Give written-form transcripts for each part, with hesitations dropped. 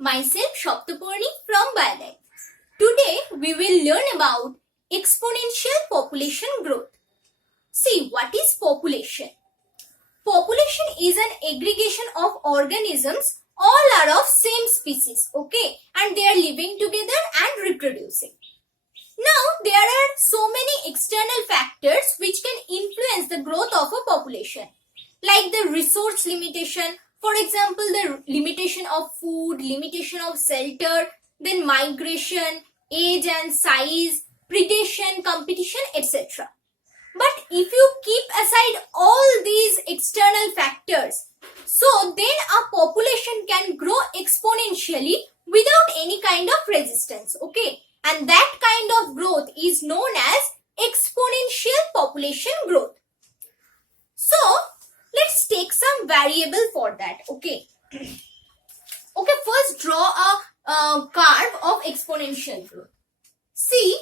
Myself Shoptaporni from BioLive. Today we will learn about exponential population growth. See, what is population? Population is an aggregation of organisms, all are of same species, okay, and they are living together and reproducing. Now there are so many external factors which can influence the growth of a population, like the resource limitation. For example, the limitation of food, limitation of shelter, then migration, age and size, predation, competition, etc. But if you keep aside all these external factors, so then a population can grow exponentially without any kind of resistance, okay? And that kind of growth is known as exponential population growth. So, let's take some variable for that, okay? Okay, first draw a curve of exponential growth. See,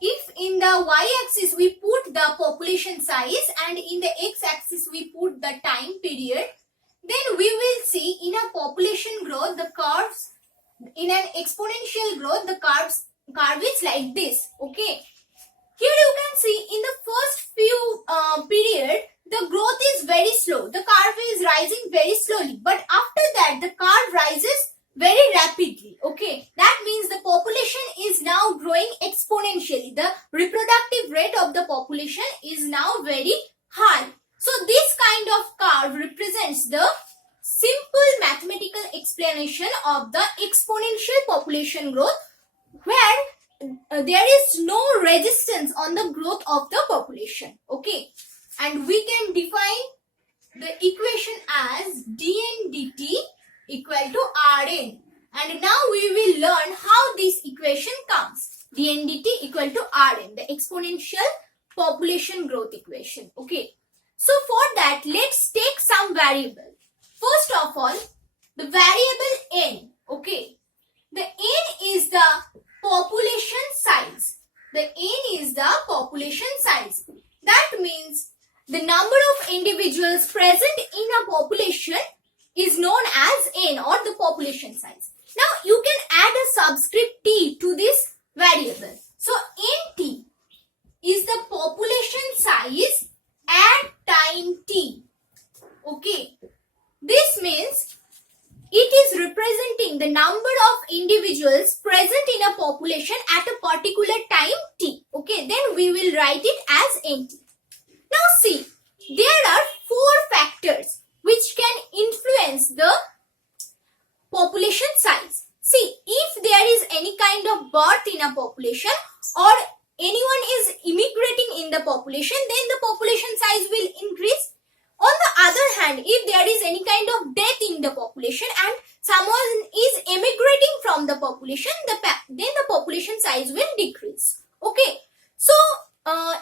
if in the y-axis we put the population size and in the x-axis we put the time period, then we will see in a population growth the curves, in an exponential growth the curve is like this, okay? Here you can see in the first few period, the growth is very slow. The curve is rising very slowly. But after that, the curve rises very rapidly. Okay. That means the population is now growing exponentially. The reproductive rate of the population is now very high. So this kind of curve represents the simple mathematical explanation of the exponential population growth, where there is no resistance on the growth of the population, okay? And we can define the equation as dn dt equal to Rn. And now we will learn how this equation comes. dn dt equal to Rn, the exponential population growth equation, okay? So for that, let's take some variable. First of all, the variable n, okay? The n is the population size. The n is the population size. That means the number of individuals present in a population is known as n, or the population size. Now you can add a subscript t to this variable. So nt is the population size at time t. Okay. This means it is representing the number of individuals present in a population at a particular time t. Okay, then we will write it as nt. Now see, there are four factors which can influence the population size. See, if there is any kind of birth in a population or anyone is immigrating in the population, then the population size will increase. On the other hand, if there is any kind of death in the population and someone is emigrating from the population, then the population size will decrease. Okay. So,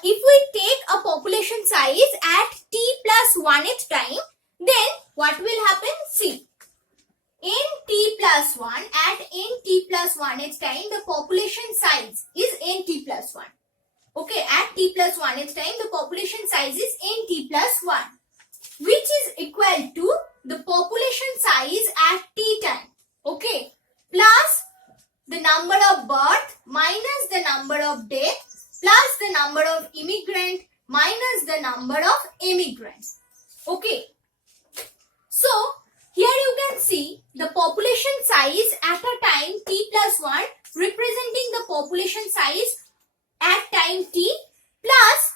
if we take a population size at t plus 1th time, then what will happen? See, nt plus 1 at nt plus 1th time, the population size is nt plus 1. Okay, at t plus 1th time, the population size is nt plus 1. Which is equal to the population size at t time, okay, plus the number of birth minus the number of death plus the number of immigrant minus the number of immigrants, okay. So here you can see the population size at a time t plus 1 representing the population size at time t plus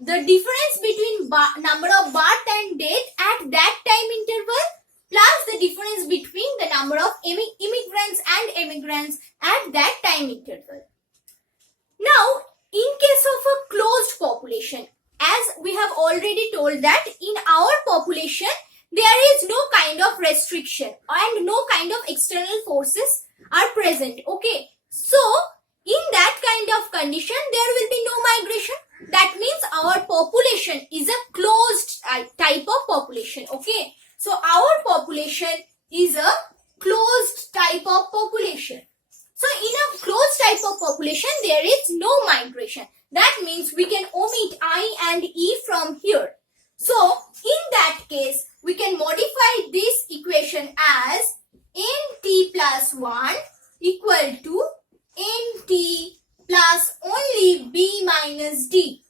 the difference between number of birth and death at that time interval plus the difference between the number of immigrants and emigrants at that time interval. Now, in case of a closed population, as we have already told that in our population, there is no kind of restriction and no kind of external forces are present, okay. So, in that kind of condition, there will be no migration. That means our population is a closed type of population, okay. So our population is a closed type of population. So in a closed type of population, there is no migration. That means we can omit I and E from here. So in that case, we can modify this equation as nt plus 1 equal to nt plus only b minus d.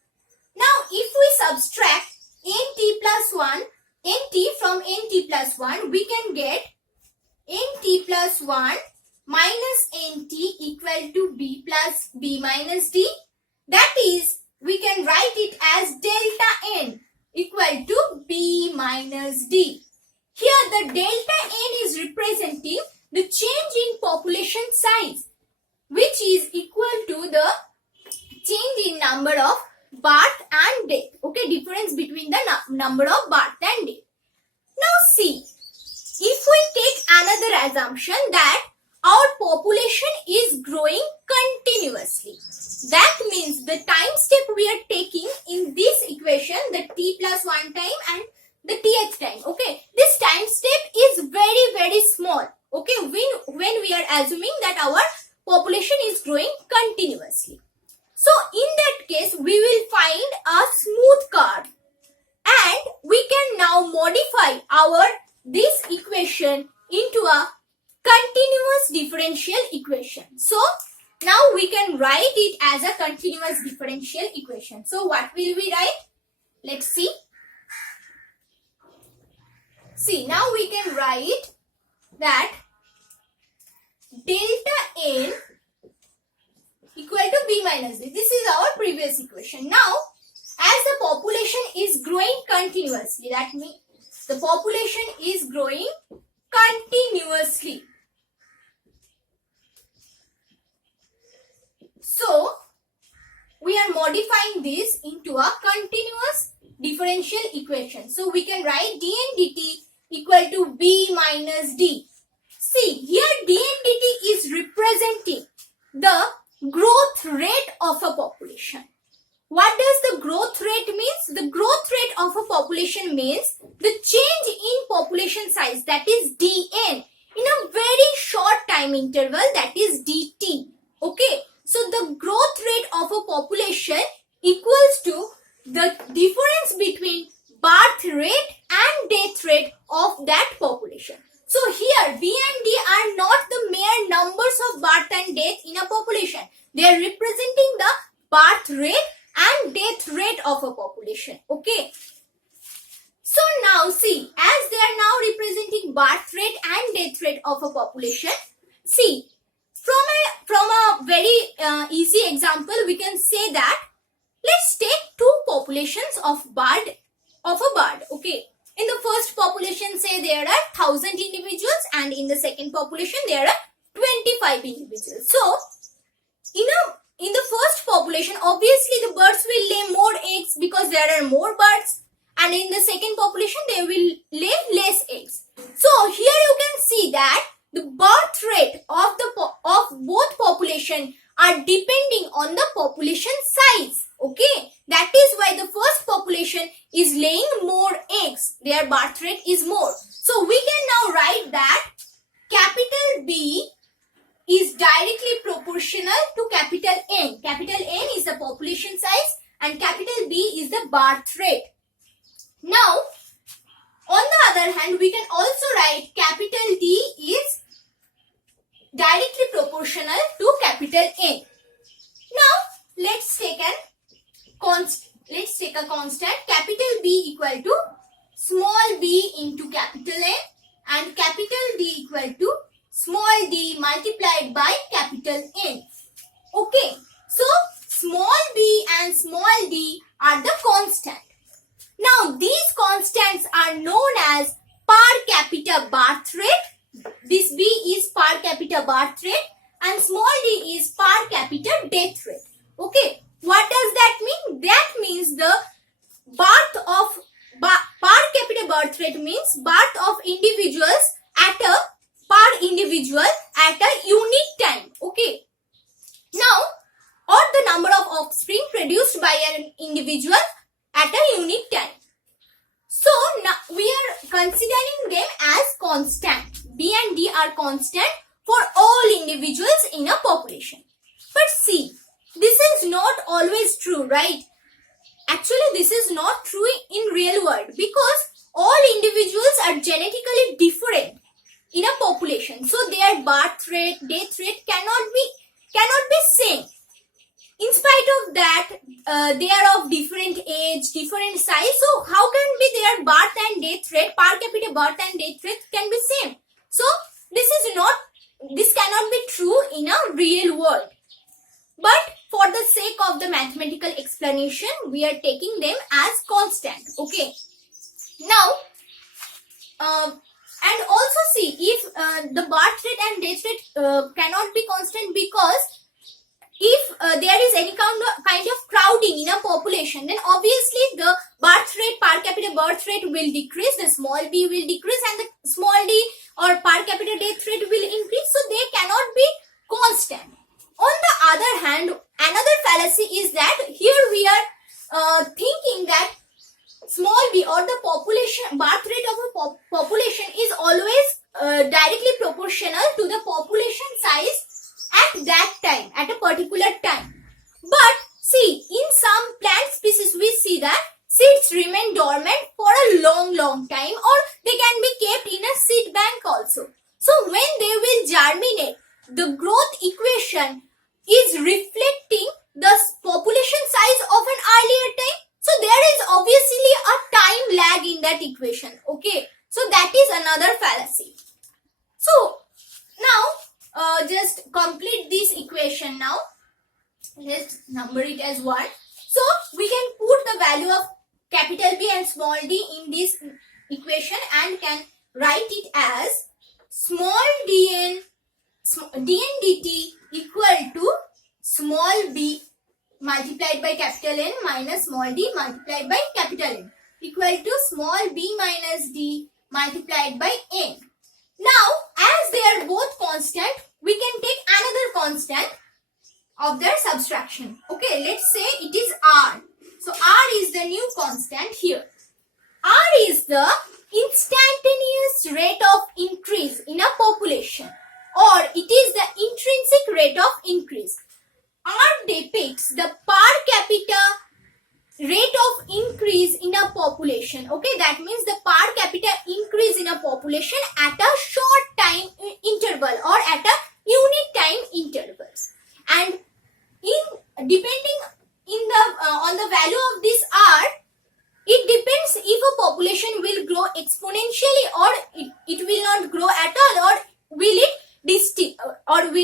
Now, if we subtract nt plus 1, nt from nt plus 1, we can get nt plus 1 minus nt equal to b plus b minus d. That is, we can write it as delta n equal to b minus d. Here the delta n is representing the change in population size, which is equal to the change in number of birth and death. Okay, difference between the number of birth and death. Now see, if we take another assumption that our population is growing continuously, that means the time step we are taking in this equation, the t plus 1 time and the th time. Okay, this time step is very small. Okay, when we are assuming that our population is growing continuously. So in that case, we will find a smooth curve and we can now modify this equation into a continuous differential equation. So now we can write it as a continuous differential equation. So what will we write? Let's see. See, now we can write that delta n equal to b minus d. This is our previous equation. Now, as the population is growing continuously, that means the population is growing continuously. So, we are modifying this into a continuous differential equation. So, we can write dn dt equal to b minus d. See, here dn dt is representing the growth rate of a population. What does the growth rate means? The growth rate of a population means the change in population size, that is dn, in a very short time interval, that is dt. Okay, so the growth rate of a population equals to the difference between birth rate and death rate of that population. So here B and D are not the mere numbers of birth and death in a population. They are representing the birth rate and death rate of a population. Okay. So now see, as they are now representing birth rate and death rate of a population, see, from a very easy example, we can say that let's take two populations of a bird. Okay. In the first population, say there are 1,000 individuals, and in the second population there are 25 individuals. So, in the first population, obviously the birds will lay more eggs because there are more birds, and in the second population they will lay less eggs. So here you can see that the birth rate of both population are depending on the population size. Okay, that is why the first population is laying more eggs. Their birth rate is more. So we can now write that capital B is directly proportional to capital N. Capital N is the population size and capital B is the birth rate. Now, on the other hand, we can also write capital D is directly proportional to capital N. Now, let's take a constant capital B equal to small b into capital N and capital D equal to small d multiplied by capital N. Okay, so small b and small d are the constant. Now these constants are known as per capita birth rate. This b is per capita birth rate and small d is per capita death rate. Okay, what does that mean? That means the per capita birth rate means birth of individuals per individual at a unique time. Okay. Now, or the number of offspring produced by an individual at a unique time. So, now we are considering them as constant. B and D are constant for all individuals in a population. But see, this is not always true, right? Actually, this is not true in real world because all individuals are genetically different in a population, so their birth rate, death rate cannot be same. In spite of that, they are of different age, different size. So how can be their birth and death rate, per capita birth and death rate can be same? So this cannot be true in a real world. But for the sake of the mathematical explanation, we are taking them as constant. Okay. Now, and also see if the birth rate and death rate cannot be constant, because if there is any kind of crowding in a population, then obviously the birth rate, per capita birth rate will decrease, the small b will decrease, and the small d or per capita death rate will increase. So they cannot be constant. On the other hand, another fallacy is that here we are thinking that small b or the population birth rate of a population is always directly proportional to the population size at that time, at a particular time. But see, in some plant species we see that seeds remain dormant for a long time, or they can be kept in a seed bank also. So when they will germinate, the growth equation is reflecting the population size of an earlier time. So there is obviously a time lag in that equation. Okay, so that is another fallacy. So now just complete this equation now. Let's number it as 1. So we can put the value of capital B and small d in this equation and can write it as small dn dt equal to small b multiplied by capital N minus small d multiplied by capital N equal to small b minus d multiplied by n. Now, as they are both constant, we can take another constant of their subtraction. Okay, let's say it is R. So, R is the new constant here. R is the instantaneous rate of increase in a population, or it is the intrinsic rate of increase. R depicts the per capita rate of increase in a population. Okay, that means the per capita increase in a population at a short time interval or at a unit time intervals. And depending on the value of this R, it depends if a population will grow exponentially or it will not grow at all, or will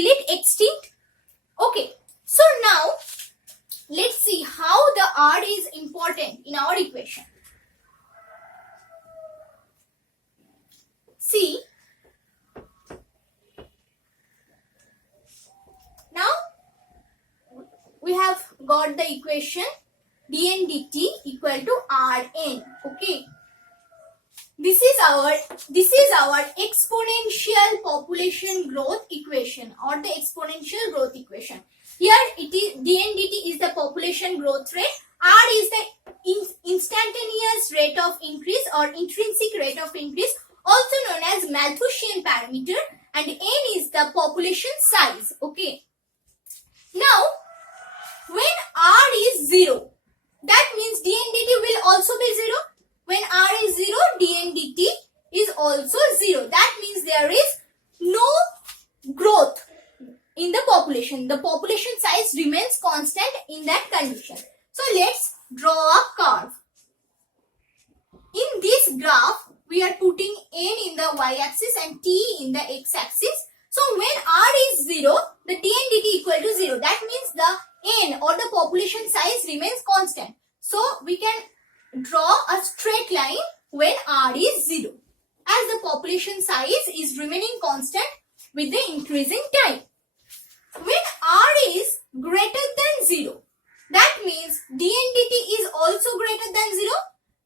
it extinct. Okay, so now let's see how the R is important in our equation. See, now we have got the equation dn dt equal to Rn. Okay, this is our exponential population growth equation, or the exponential growth equation. Here it is dn dt is the population growth rate, R is the instantaneous rate of increase or intrinsic rate of increase, also known as Malthusian parameter, and n is the population size. Okay, now when R is 0, that means dn dt will also be 0. When R is 0, dn dt is also 0. That means there is no growth in the population. The population size remains constant in that condition. So let's draw a curve. In this graph, we are putting n in the y-axis and t in the x-axis. So when R is 0, the dn dt equal to 0. That means the n or the population size remains constant. So we can draw a straight line when R is 0, as the population size is remaining constant with the increasing time. When R is greater than 0, that means dn dt is also greater than 0.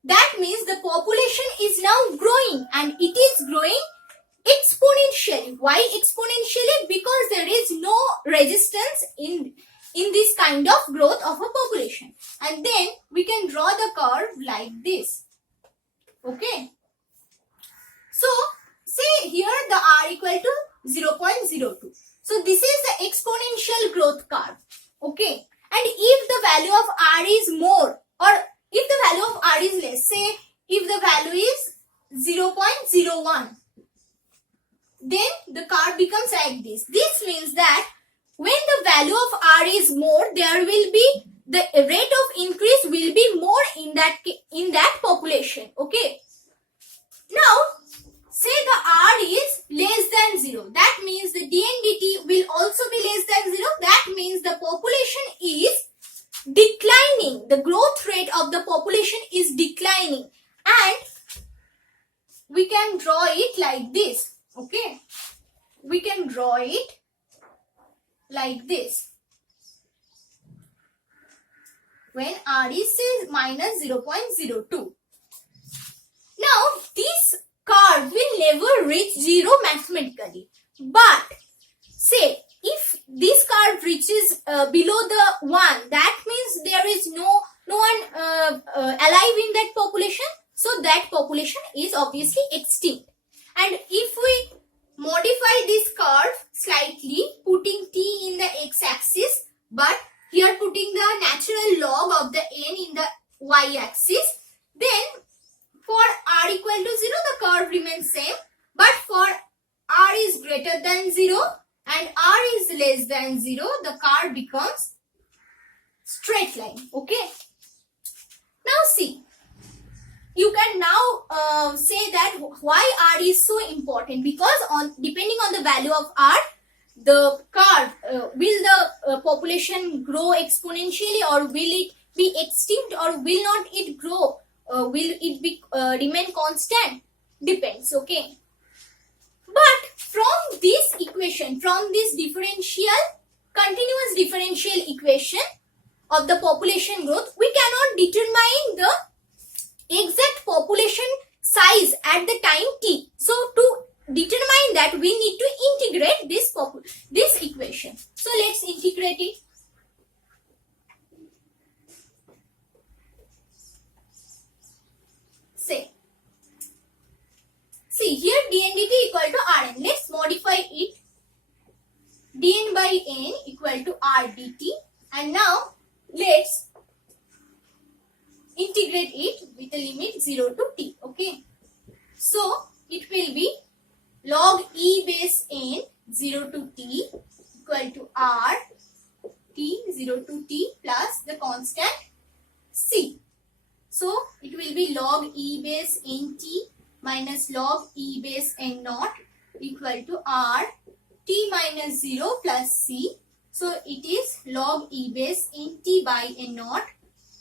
That means the population is now growing, and it is growing exponentially. Why exponentially? Because there is no resistance in this kind of growth of a population. And then we can draw the curve like this. Okay. So say here the R equal to 0.02. So this is the exponential growth curve. Okay. And if the value of R is more, or if the value of R is less, say if the value is 0.01. Then the curve becomes like this. This means that when the value of R is more, there will be the rate of increase will be more in that population. Okay. Now say the R is less than 0. That means the dNdt will also be less than 0. That means the population is declining. The growth rate of the population is declining, and we can draw it like this. Okay, we can draw it like this. When R is say minus 0.02. Now this curve will never reach 0 mathematically. But say if this curve reaches below the 1, that means there is no one alive in that population. So that population is obviously extinct. And if we modify this curve slightly, putting t in the x-axis, but here putting the natural log of the n in the y-axis, then for r equal to 0, the curve remains same. But for r is greater than 0 and r is less than 0, the curve becomes straight line. Okay. Now see, you can now say that why R is so important, because depending on the value of R, the curve will the population grow exponentially, or will it be extinct, or will not it grow? Will it be remain constant? Depends. Okay. But from this equation, from this continuous differential equation of the population growth, we cannot determine the exact population size at the time t. So to determine that, we need to integrate this equation. So let's integrate it. See here dNdt equal to Rn. Let's modify it. dN by n equal to R dt. And now let's integrate it with a limit 0 to t. Okay. So it will be log e base n 0 to t equal to R t 0 to t plus the constant c. So it will be log e base n t minus log e base n naught equal to R t minus 0 plus c. So it is log e base n t by n naught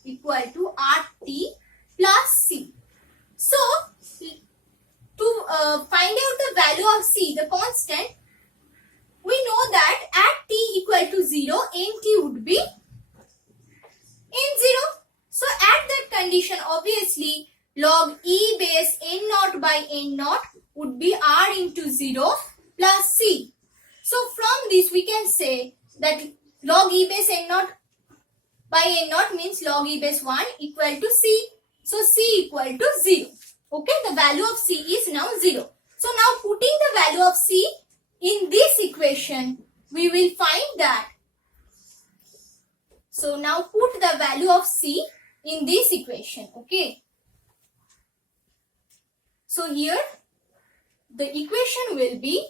equal to RT plus C. So, to find out the value of C, the constant, we know that at t equal to 0, nt would be n0. So, at that condition, obviously, log e base n naught by n naught would be R into 0 plus C. So, from this, we can say that log e base n naught by n naught means log e base 1 equal to c. So c equal to 0. Okay, the value of c is now 0. So now putting the value of c in this equation, we will find that. So now put the value of c in this equation. Okay. So here the equation will be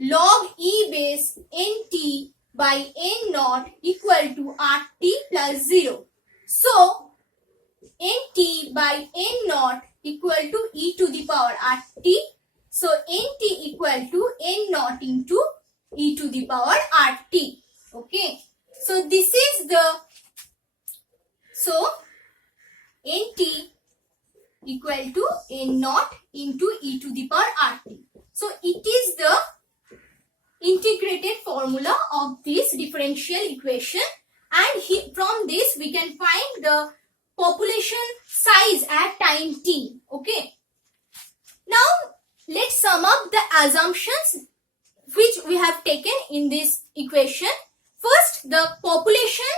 log e base nt by n naught equal to RT plus 0. So, nt by n naught equal to e to the power RT. So, nt equal to n naught into e to the power RT. Okay. So, this is the, so, nt equal to n naught into e to the power RT. So, it is the integrated formula of this differential equation, and from this we can find the population size at time t. Okay. Now let's sum up the assumptions which we have taken in this equation. First, the population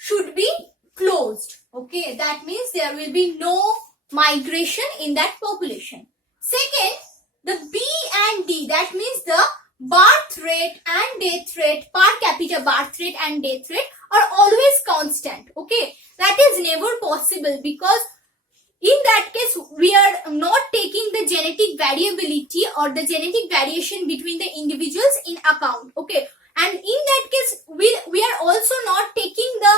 should be closed. Okay, that means there will be no migration in that population. Second, the B and D, that means the birth rate and death rate, per capita birth rate and death rate are always constant. Okay, that is never possible, because in that case we are not taking the genetic variability or the genetic variation between the individuals in account. Okay, and in that case we are also not taking the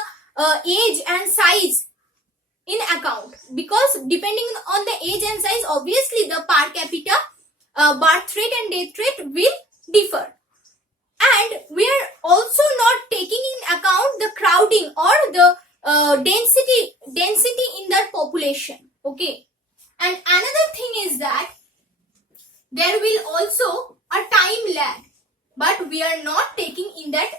age and size in account, because depending on the age and size, obviously the per capita birth rate and death rate will differ. And we are also not taking in account the crowding or the density in that population. Okay, and another thing is that there will also a time lag, but we are not taking in that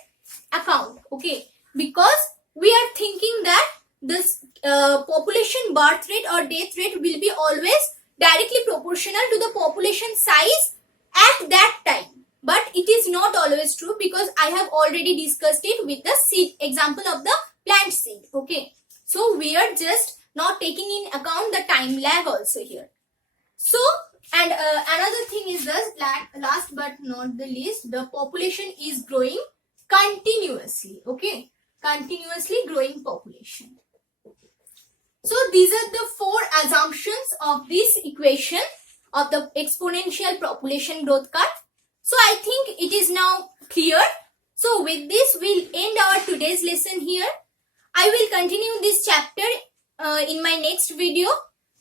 account. Okay, because we are thinking that this population birth rate or death rate will be always directly proportional to the population size at that time. But it is not always true, because I have already discussed it with the seed example of the plant seed. Okay, so we are just not taking in account the time lag also here. So, and another thing is this, last but not the least, the population is growing continuously. Okay, continuously growing population. So these are the 4 assumptions of this equation of the exponential population growth curve. So I think it is now clear. So with this, we'll end our today's lesson here. I will continue this chapter in my next video.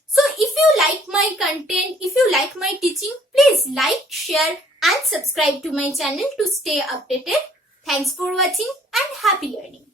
So if you like my content, if you like my teaching, please like, share and subscribe to my channel to stay updated. Thanks for watching and happy learning.